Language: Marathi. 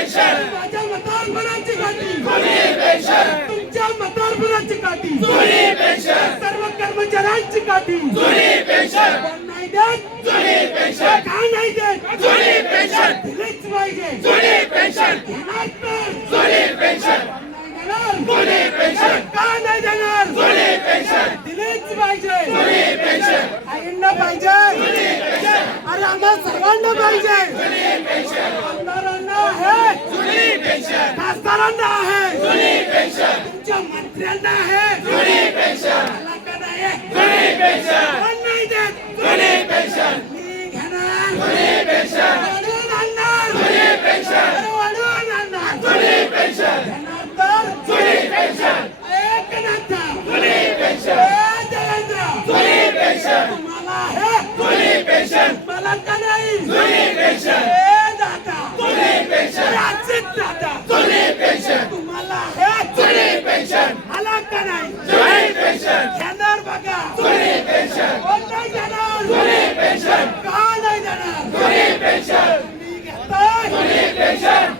पेन्शन माझ्या मतार्पणाची काठी जुनी पेन्शन तुमच्या मतार्पणाची काठी जुनी पेन्शन सर्व कर्मचाऱ्यांची काठी जुनी पेन्शन कोण नाही देत जुनी पेन्शन का नाही देत जुनी पेन्शन दिलीच पाहिजे जुनी पेन्शन घेणार तर जुनी पेन्शन जुनी पेन्शन का नाही देणार जुनी पेन्शन दिलीच पाहिजे जुनी पेन्शन आईंना पाहिजे अरे आम्हाला सर्वांना पाहिजे आमदारांना आहे जुनी खासदारांना आहे जुनी पेन्शन तुमच्या मंत्र्यांना आहे जुनी पेन्शन मला का नाही जुनी पेन्शन कोण नाही देत जुनी पेन्शन मी घेणार जुनी पेन्शन वाढवून आणणार जुनी पेन्शन अरे वाढवून आणणार जुनी पेन्शन घेणार तर जुनी पेन्शन एकनाथ जुनी पेन्शन ए देवेंद्र जुनी पेन्शन तुम्हाला आहे जुनी पेन्शन मला का नाही जुनी पेन्शन ए दादा जुनी पेन्शन राजीत दादा जुनी पेन्शन तुम्हाला आहे जुनी पेन्शन मला का नाही जुनी पेन्शन. घेणार बघा. जुनी पेन्शन. कोण नाही घेणार जुनी पेन्शन. का नाही देणार? पेन्शन. घेतोय. जुनी पेन्शन.